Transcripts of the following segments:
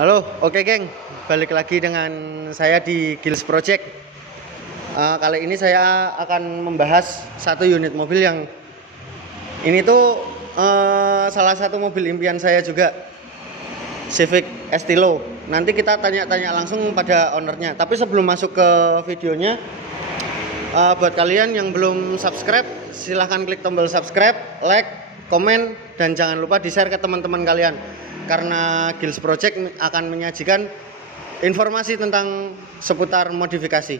Halo, oke geng, balik lagi dengan saya di Gils Project. Kali ini saya akan membahas satu unit mobil yang ini tuh salah satu mobil impian saya juga, Civic Estilo. Nanti kita tanya-tanya langsung pada ownernya. Tapi sebelum masuk ke videonya, buat kalian yang belum subscribe, silahkan klik tombol subscribe, like, komen, dan jangan lupa di-share ke teman-teman kalian. Karena Gils Project akan menyajikan informasi tentang seputar modifikasi.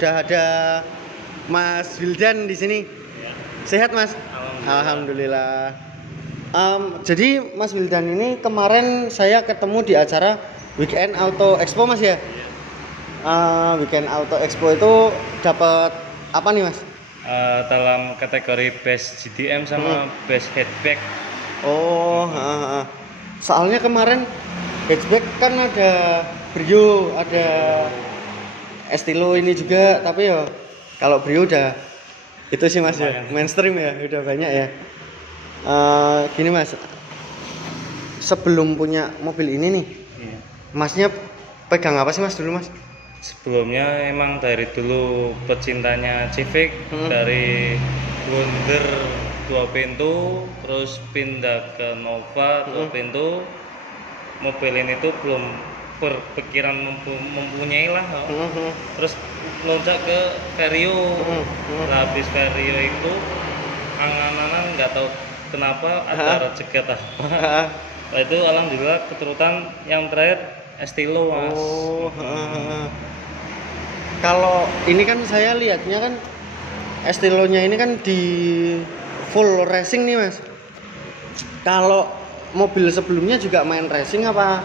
Udah ada Mas Wildan di sini. Ya. Sehat Mas? Alhamdulillah. Jadi Mas Wildan ini kemarin saya ketemu di acara Weekend Auto Expo Mas ya? Weekend Auto Expo itu dapat apa nih Mas? Dalam kategori best GTM sama best hatchback. Oh, soalnya kemarin hatchback kan ada Brio, ada Estilo ini juga, tapi ya kalau Brio udah itu sih Mas ya, mainstream ya, udah banyak ya. Gini Mas, sebelum punya mobil ini nih, Iya. Masnya pegang apa sih Mas dulu Mas? Sebelumnya emang dari dulu pecintanya Civic, dari Wonder 2 pintu, terus pindah ke Nova 2 pintu. Mobil ini tuh belum berpikiran mempunyai lah. Terus loncat ke Vario. Nah, habis Vario itu angan-angan nggak tahu kenapa ada rezeki apa. Nah, itu alhamdulillah keturutan yang terakhir Estilo Mas. Oh, kalau ini kan saya lihatnya kan Estilonya ini kan di full racing nih Mas. Kalau mobil sebelumnya juga main racing apa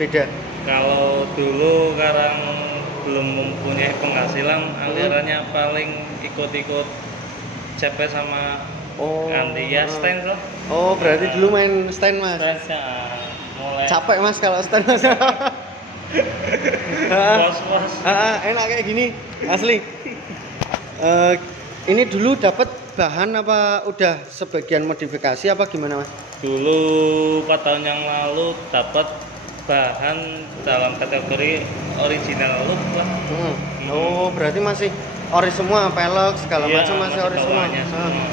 beda? Kalau dulu sekarang belum mempunyai penghasilan, alirannya paling ikut-ikut CP sama ganti ya stand lah. Oh, berarti dulu main stand Mas. Standnya mulai Capek Mas kalau stand Mas. pos-pos. Enak kayak gini, asli. Ini dulu dapat bahan apa udah sebagian modifikasi apa gimana Mas? Dulu 4 tahun yang lalu dapat bahan dalam kategori original look lah. Oh, berarti masih ori semua, pelek segala Iya, macam masih ori semua. bawahnya semua.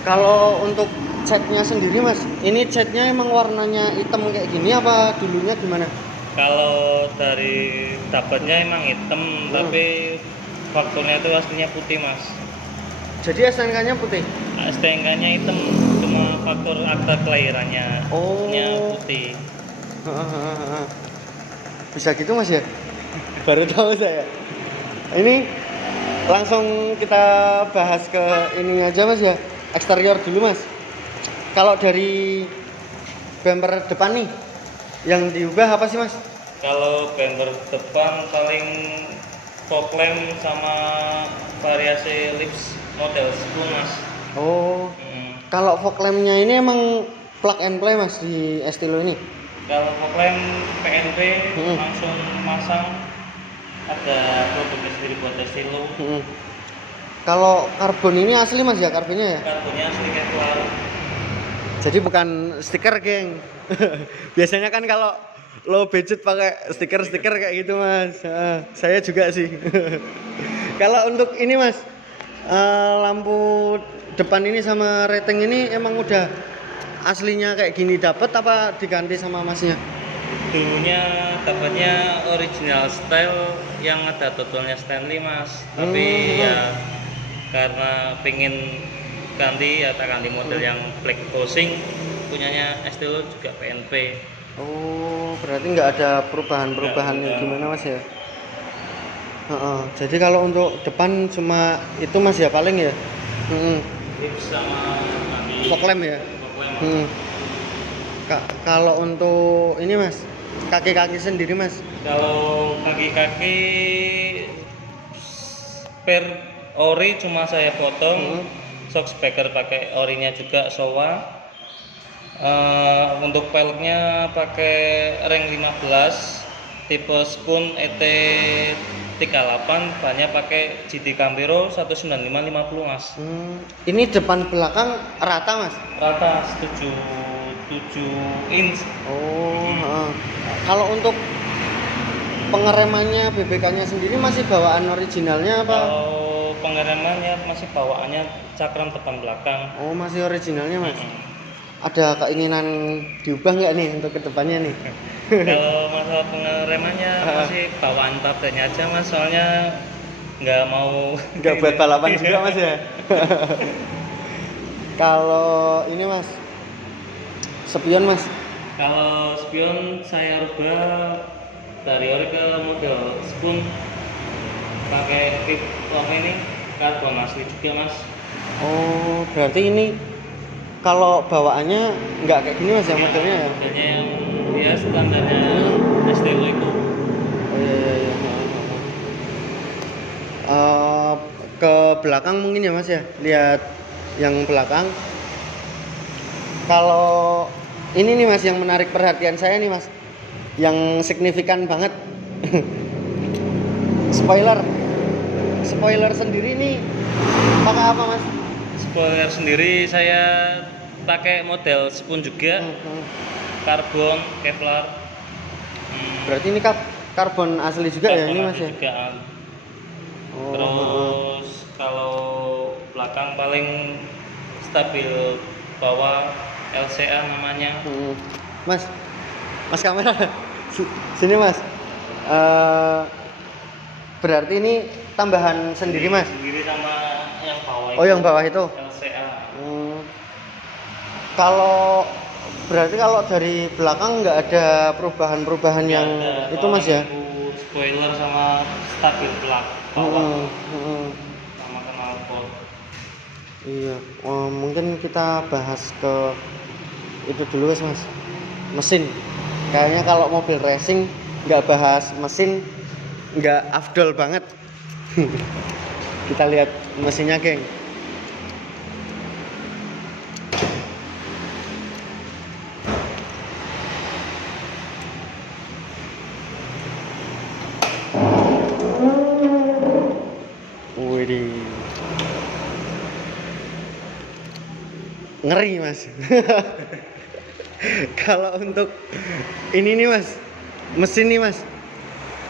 Kalau untuk catnya sendiri mas, ini catnya emang warnanya hitam kayak gini apa dulunya gimana? Kalau dari dapatnya emang hitam, tapi faktornya itu aslinya putih mas. Jadi STNK-nya putih. STNK-nya hitam, cuma faktor akta kelahirannya Oh. putih. Bisa gitu mas ya? Baru tahu saya. Ini langsung kita bahas ke ini aja mas ya, eksterior dulu mas. Kalau dari bumper depan nih, yang diubah apa sih mas? Kalau bumper depan paling fog lamp sama variasi lips model spoon mas. Oh, kalau fog lamp-nya ini emang plug and play mas di Estilo ini? Kalau fog lamp PNP Hmm. langsung masang, ada produknya sendiri buat Estilo. Kalau karbon ini asli mas ya, karbonnya ya? Karbonnya asli Kevlar. Jadi bukan stiker geng. Biasanya kan kalau low budget pakai stiker-stiker kayak gitu mas. Saya juga sih. Kalau untuk ini mas, lampu depan ini sama rating ini emang udah aslinya kayak gini dapat apa diganti sama masnya? Dulunya dapatnya original style yang ada totalnya Stanley mas, tapi ya karena pengen ganti ya tak ganti model yang black closing, punyanya Estilo juga PNP. Oh, berarti nggak ada perubahan-perubahan Nggak ada. gimana mas ya? Jadi kalau untuk depan cuma itu mas ya paling ya? Lips sama kaki Fog lamp ya? fog lamp. Kalau untuk ini mas, kaki-kaki sendiri mas? Kalau kaki-kaki per ori cuma saya potong, shock speaker pakai orinya juga Showa. Untuk peleknya pakai ring 15 tipe spoon ET38, bannya pakai GT Campero 195/50 mas. Ini depan belakang rata mas? Rata 7 inch. Oh, kalau untuk pengeremannya BBK-nya sendiri masih bawaan originalnya apa? Kalau pengeremannya masih bawaannya cakram depan belakang. Oh, masih originalnya mas. Ada keinginan diubah nggak nih untuk kedepannya nih? Kalau masalah pengeremannya masih bawaan tabletnya aja mas, soalnya nggak mau Nggak buat balapan juga mas ya? Kalau ini mas, spion mas? Kalau spion saya rubah dari ori ke model spoon, pakai tip ini karbon asli juga mas. Oh, berarti ini kalau bawaannya nggak kayak gini mas ya modelnya ya? Modelnya yang ya standarnya Estilo itu. Oh iya. Ke belakang mungkin ya mas ya, lihat yang belakang. Kalau ini nih mas yang menarik perhatian saya nih mas, yang signifikan banget. Spoiler sendiri nih pakai apa mas? Spoiler sendiri saya pakai model spoon juga, karbon Kevlar. Berarti ini karbon asli juga ya ini mas ya? Juga. Oh, Terus kalau belakang paling stabil bawah LCA namanya. Mas kamera, sini mas. Berarti ini tambahan sendiri mas? Sendiri sama yang bawah. Oh yang bawah itu? LCA. Kalau berarti kalau dari belakang nggak ada perubahan-perubahan yang Ada itu mas ya? spoiler sama stabil bawah sama knalpot. Iya. Mungkin kita bahas ke itu dulu mas. Mesin. Kayaknya kalau mobil racing nggak bahas mesin nggak afdol banget. Kita lihat mesinnya geng. Widih. Ngeri mas. Kalau untuk ini nih mas, mesin nih mas,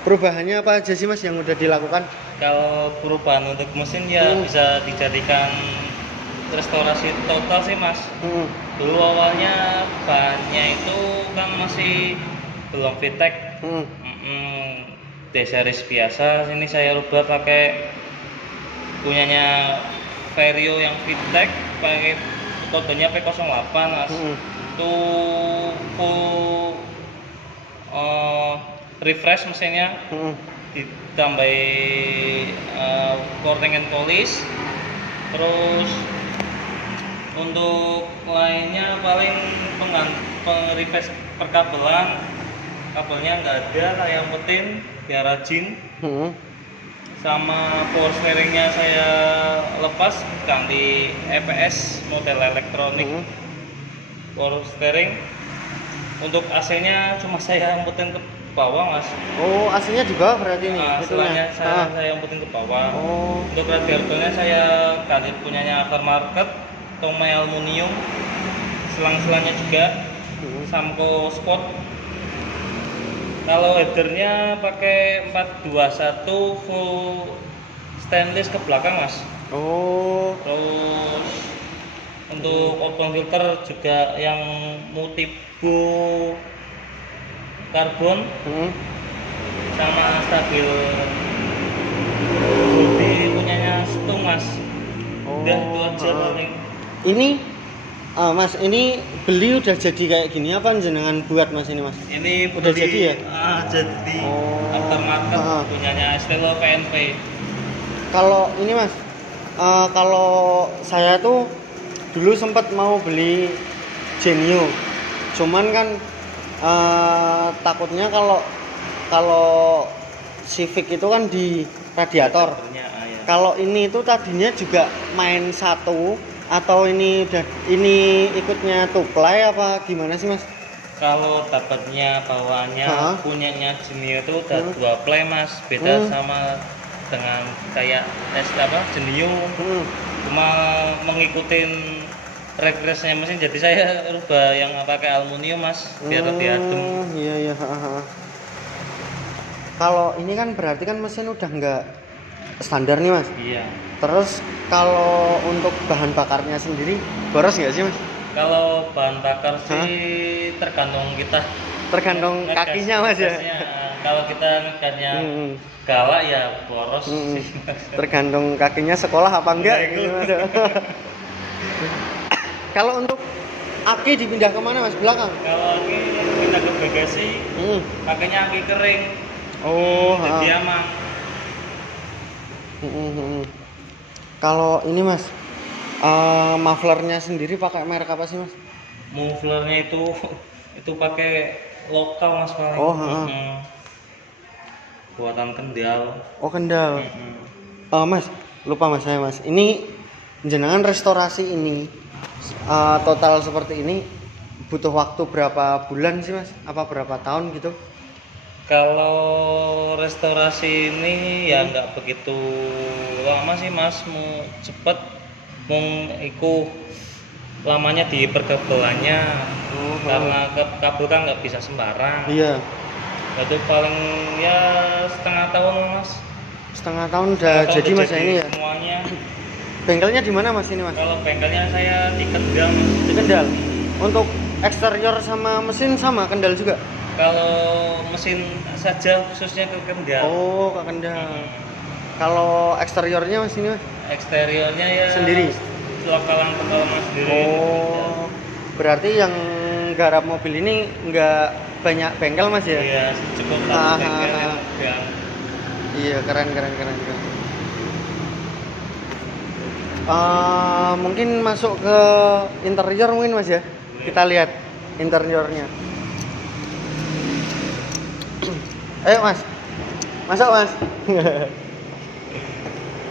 perubahannya apa aja sih mas yang udah dilakukan? Kalau perubahan untuk mesin ya bisa dijadikan restorasi total sih mas. Dulu awalnya bahannya itu kan masih belum VTEC, D-series biasa. Sini saya rubah pakai punyanya Vario yang VTEC, pakai kodenya P08 mas. Itu full refresh mesinnya, ditambahi coating and polish. Terus untuk lainnya paling refresh perkabelan, kabelnya nggak ada, saya umpetin biar rajin. Sama power steeringnya saya lepas, ganti EPS model elektronik power steering. Untuk AC-nya cuma saya umpetin ke bawah mas. Oh, AC-nya di bawah berarti nih? Setelahnya saya umpetin ke bawah. Untuk radiatornya saya ganti punyanya aftermarket, Tomei aluminium, selang-selangnya juga Samco Sport. Kalau headernya pakai 421 full stainless ke belakang mas. Terus untuk open filter juga yang multibo karbon, sama stabil bodi punyanya Stung mas. Udah itu aja paling. Ini mas, ini beli udah jadi kayak gini apa jenengan buat mas ini mas? Ini udah jadi ya? Jadi aftermarket punyanya Stelo PNP. Kalau ini mas, kalau saya tuh dulu sempat mau beli Genio, cuman kan takutnya kalau Civic itu kan di radiator. Kalau ini itu tadinya juga main satu, atau ini ikutnya tuplai apa gimana sih mas? Kalau dapatnya bawaannya punyanya Genio itu udah 2 play mas, beda sama dengan kayak Genio, cuma mengikutin refreshnya mesin, jadi saya rubah yang pakai aluminium mas, biar lebih adem. Iya. Kalau ini kan berarti kan mesin udah nggak standar nih mas. Iya. Terus kalau untuk bahan bakarnya sendiri boros nggak sih mas? Kalau bahan bakar sih tergantung kita. Tergantung kakinya mas ya. Kalau kita ngekasnya galak ya boros sih. Tergantung kakinya sekolah apa enggak gitu mas. Kalau untuk aki dipindah kemana mas? Belakang? Kalau aki pindah ke bagasi, pakainya aki kering. Jadi aman. Kalau ini mas, mufflernya sendiri pakai merek apa sih mas? Mufflernya itu pakai lokal mas paling. Buatan Kendal. Kendal. Mas, lupa mas saya mas. Ini jenengan restorasi ini total seperti ini butuh waktu berapa bulan sih mas? Apa berapa tahun gitu? Kalau restorasi ini ya nggak begitu lama sih mas, mau cepet, mau iku lamanya di perkabelannya, karena kabel kan nggak bisa sembarang. Iya. Itu paling ya setengah tahun mas. Setengah tahun udah jadi mas ini ya. Semuanya. Bengkelnya di mana mas ini mas? Kalau bengkelnya saya di Kendal mas. Di Kendal. Untuk eksterior sama mesin sama Kendal juga? Kalau mesin saja khususnya ke Kendal. Ke Kendal. Kalau eksteriornya mas ini mas? Eksteriornya ya sendiri. Lokalan mas sendiri. Berarti yang garap mobil ini nggak banyak bengkel mas ya? Iya, cukup satu bengkel. Iya, keren. Mungkin masuk ke interior mungkin mas ya? Kita lihat interiornya. Ayo mas, masuk mas.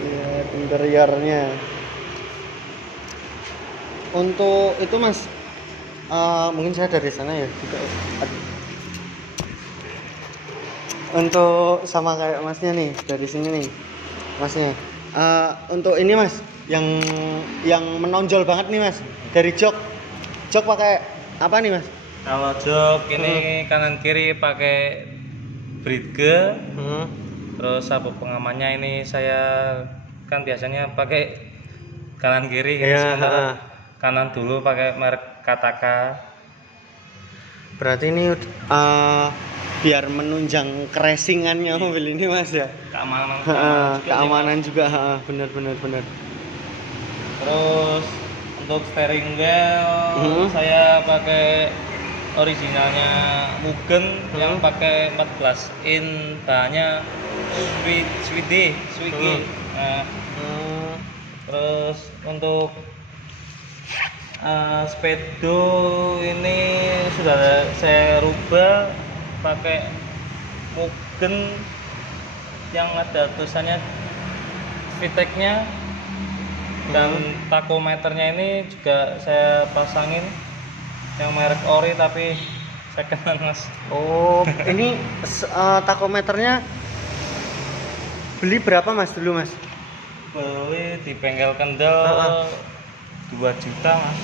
Lihat interiornya. Untuk itu mas, mungkin saya dari sana ya. Untuk sama kayak masnya nih, dari sini nih masnya. Untuk ini mas, yang menonjol banget nih mas, dari jok pakai apa nih mas? Kalau jok ini kanan kiri pakai Bride, Terus sabuk pengamannya ini saya kan biasanya pakai kanan kiri gitu. Iya, Sementara kanan dulu pakai merek Kataka. Berarti ini biar menunjang keresingannya mobil ini mas ya. Keamanan Keamanan juga, bener. Terus untuk steering wheel saya pakai originalnya Mugen yang pakai 14 in, bahannya Swede. Nah, terus untuk speedo ini sudah saya rubah pakai Mugen yang ada tulisannya VTEC-nya, dan takometernya ini juga saya pasangin yang merek Ori tapi second mas. Oh, ini takometernya beli berapa mas dulu mas? Beli di bengkel Kendal 2 juta mas.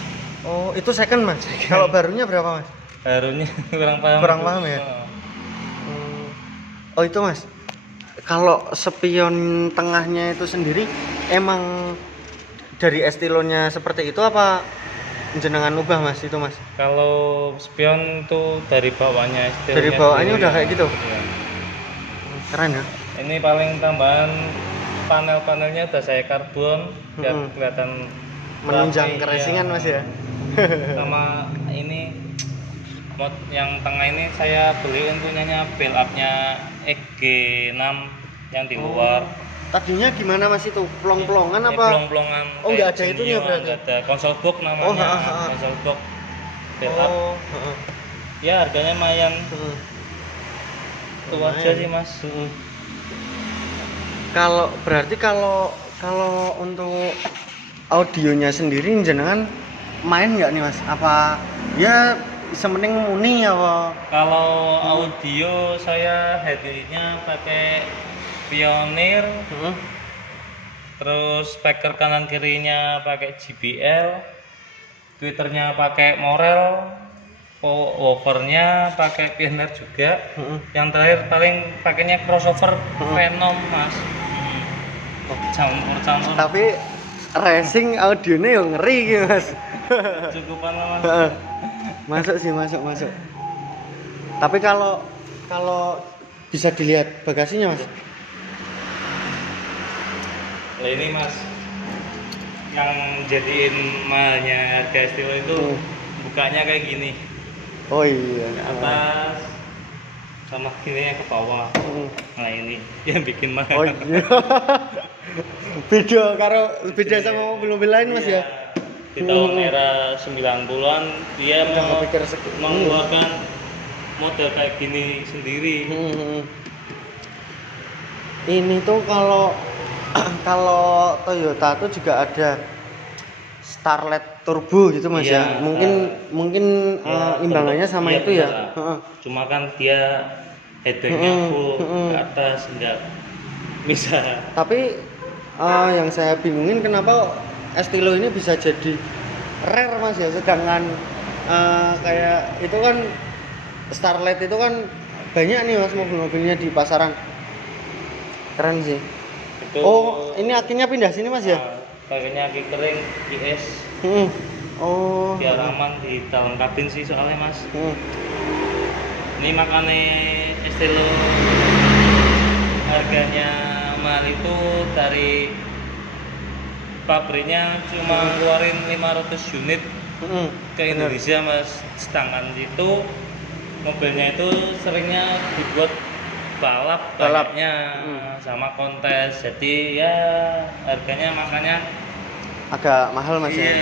Oh, itu second mas? Kalau barunya berapa mas? Barunya kurang paham. Kurang paham ya? Oh itu mas, kalau spion tengahnya itu sendiri emang dari Estilonya seperti itu apa jenengan ubah mas itu mas? Kalau spion tuh dari bawahnya Estilnya. Dari bawahnya udah kayak gitu? Iya. Keren ya? Ini paling tambahan panel-panelnya udah saya karbon biar kelihatan menunjang rapi, keresingan ya. mas ya. Sama ini mod yang tengah ini saya beliin punyanya bel up-nya EG6 yang di luar. Tadinya gimana mas itu? Plong-plongan Ini apa? plong-plongan. Oh nggak ada kayak itunya Genio, berarti? nggak ada. Konsol box namanya. Konsol box bel up. Ya harganya lumayan. Itu aja sih mas. Kalau berarti kalau untuk audionya sendiri jenengan main nggak nih mas? Apa ya sementing muni apa? Kalau audio saya headnya pakai Pioneer, terus speaker kanan kirinya pakai JBL, tweeternya pakai Morel, woofernya pakai Pioneer juga. Yang terakhir paling pakainya crossover Venom mas. Campur. Tapi racing audionya yang ngeri gitu mas. Cukupan lah mas. Masuk sih, masuk. Tapi kalau bisa dilihat bagasinya mas. Nah ini mas, yang jadiin mahalnya harga Estilo itu bukanya kayak gini. Oh iya. Ke atas sama gini ke bawah. Nah ini yang bikin mahal. Oh iya. beda sama mobil-mobil lain mas ya. Di tahun era 90-an dia mengeluarkan model kayak gini sendiri. Ini tuh kalau Toyota tuh juga ada Starlet Turbo gitu mas ya. Mungkin imbangannya sama itu ya. Cuma kan dia headbacknya full ke atas, enggak bisa. Tapi yang saya bingungin kenapa Estilo ini bisa jadi rare mas ya, sedangkan kayak itu kan Starlet itu kan banyak nih mas mobil-mobilnya di pasaran. Keren sih. Itu, ini akinya pindah sini mas ya? pakainya aki kering IS. Oh. Biar aman di dalam kabin sih soalnya mas. Ini makanya Estilo harganya mahal itu dari pabriknya cuma keluarin 500 unit ke Indonesia mas, sedangkan itu mobilnya itu seringnya dibuat balapnya sama kontes, jadi ya harganya makanya agak mahal mas ya.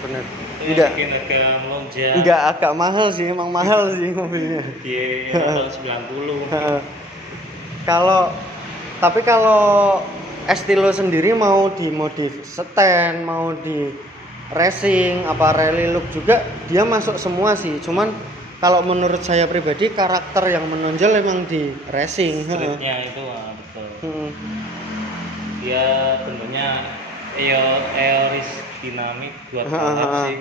Bener. Enggak bikin harga melonjak. Enggak agak mahal sih, emang mahal sih mobilnya. Di tahun 90. Kalau Estilo sendiri mau dimodif stand, mau di racing, apa rally look juga dia masuk semua sih. Cuman kalau menurut saya pribadi karakter yang menonjol emang di racing. Streetnya itu betul. Dia bentuknya eoris dinamik buat balap sih.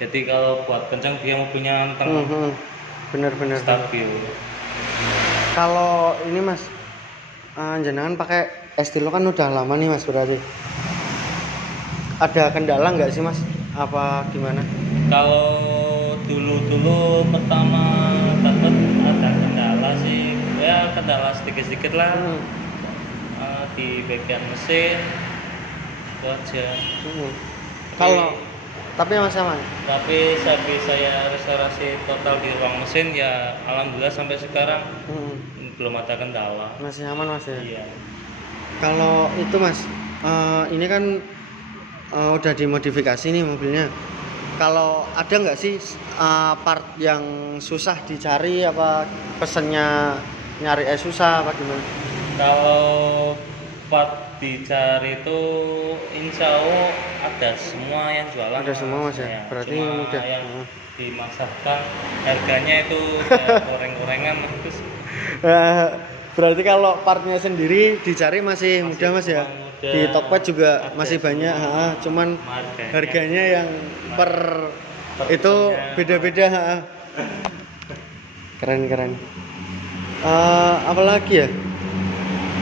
Jadi kalau buat kencang dia mobilnya anteng. Bener. Stabil. Kalau ini mas jenengan pakai Estilo kan udah lama nih Mas berarti. Ada kendala nggak sih Mas? Apa gimana? Kalau dulu pertama dapat ada kendala sih, ya kendala sedikit-sedikit lah. Di bagian mesin itu aja. Kalau tapi Mas aman. Tapi habis saya restorasi total di ruang mesin ya alhamdulillah sampai sekarang belum ada kendala. Masih aman Mas ya. Iya. Kalau itu Mas, ini kan udah dimodifikasi nih mobilnya. Kalau ada nggak sih part yang susah dicari, apa pesennya nyari susah apa gimana? Kalau part dicari itu insya Allah ada semua yang jualan. Ada semua Mas ya. Berarti cuma mudah. yang dimasakkan harganya itu ya goreng-gorengan terus. Berarti kalau partnya sendiri dicari masih mudah Mas ya. Mudah. Di Tokped juga masih banyak, cuman harganya yang per itu beda-beda. Keren. Apalagi ya?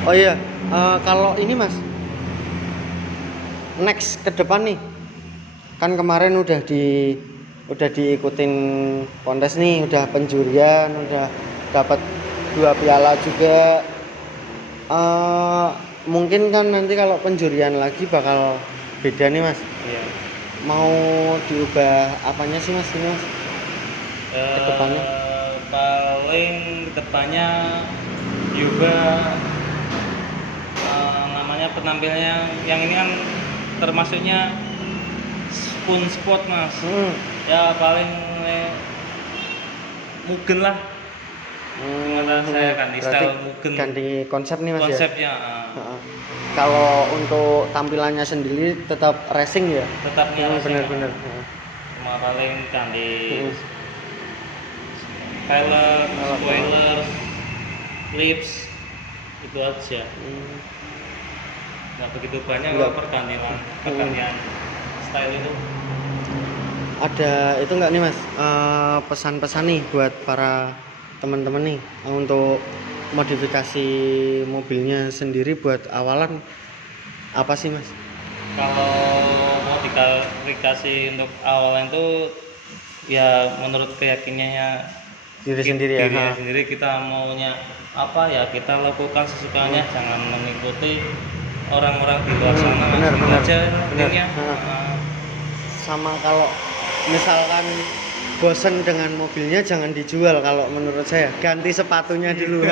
Oh iya, kalau ini Mas, next ke depan nih, kan kemarin udah diikutin kontes nih, udah penjurian, udah dapat 2 piala juga. Mungkin kan nanti kalau penjurian lagi bakal beda nih Mas. Iya. Mau diubah apanya sih Mas ini Mas? Ke depannya? Paling depannya juga namanya penampilannya yang ini kan termasuknya spoon sport Mas. Ya paling Mugen lah. Saya ganti style Mugen. Ganti konsep nih Mas ya. Konsepnya. Kalau untuk tampilannya sendiri tetap racing ya? Tetapnya benar. Cuma paling ganti velg, spoiler, lips itu aja. Nggak begitu banyak kalau pergantian style itu. Ada itu nggak nih Mas, pesan-pesan nih buat para teman-teman nih untuk modifikasi mobilnya sendiri buat awalan apa sih Mas? Kalau modifikasi untuk awalan itu ya menurut keyakinannya Diri sendiri kita maunya apa ya kita lakukan sesukanya, jangan mengikuti orang-orang di luar sana. Benar. Intinya. Sama kalau misalkan bosen dengan mobilnya jangan dijual, kalau menurut saya ganti sepatunya dulu.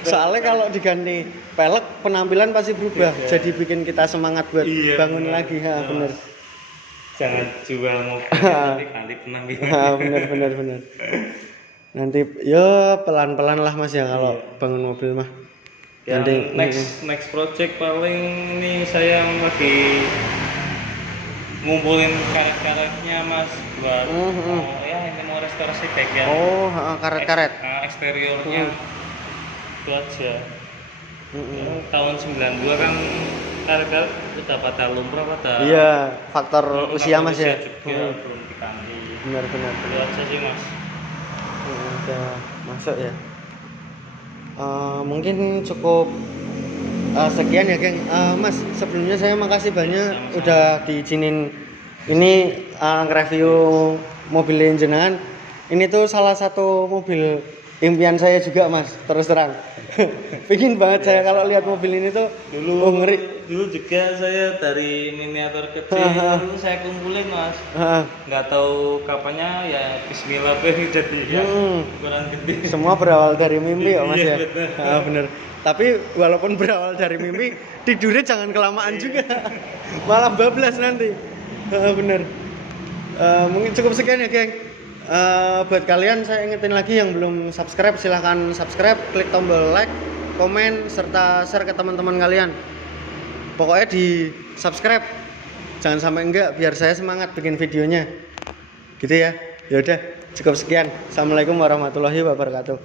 Soalnya kalau diganti pelek penampilan pasti berubah, jadi bikin kita semangat buat bangun lagi. Bener. Jangan jual mobil tapi ganti penampilan. Bener. Nanti ya pelan-pelan lah Mas ya kalau bangun mobil mah. Yang next project paling ini saya lagi ngumpulin karet-karetnya Mas buat ya ini mau restorasi bagian karet-karet eksteriornya itu aja. Tahun 92 kan karet-karet udah pada lumrah iya, faktor usia Mas ya juga belum diganti. Benar itu aja sih Mas. Udah masuk ya. Mungkin cukup sekian ya geng. Mas sebelumnya saya makasih banyak udah diizinin ini nge-review mobil jenengan. Ini tuh salah satu mobil impian saya juga Mas, terus terang. Pingin banget saya kalau lihat mobil ini tuh ngeri. Dulu juga saya dari miniatur kecil saya kumpulin Mas. Nggak tahu kapannya ya bismillah jadi ukuran gede. Semua berawal dari mimpi ya Mas ya. Bener. Tapi walaupun berawal dari mimpi, tidurnya jangan kelamaan juga. Malah bablas nanti. Bener. Mungkin cukup sekian ya geng. Buat kalian saya ingetin lagi yang belum subscribe, silahkan subscribe, klik tombol like, komen, serta share ke teman-teman kalian. Pokoknya di subscribe, jangan sampai enggak, biar saya semangat bikin videonya. Gitu ya. Yaudah, cukup sekian. Assalamualaikum warahmatullahi wabarakatuh.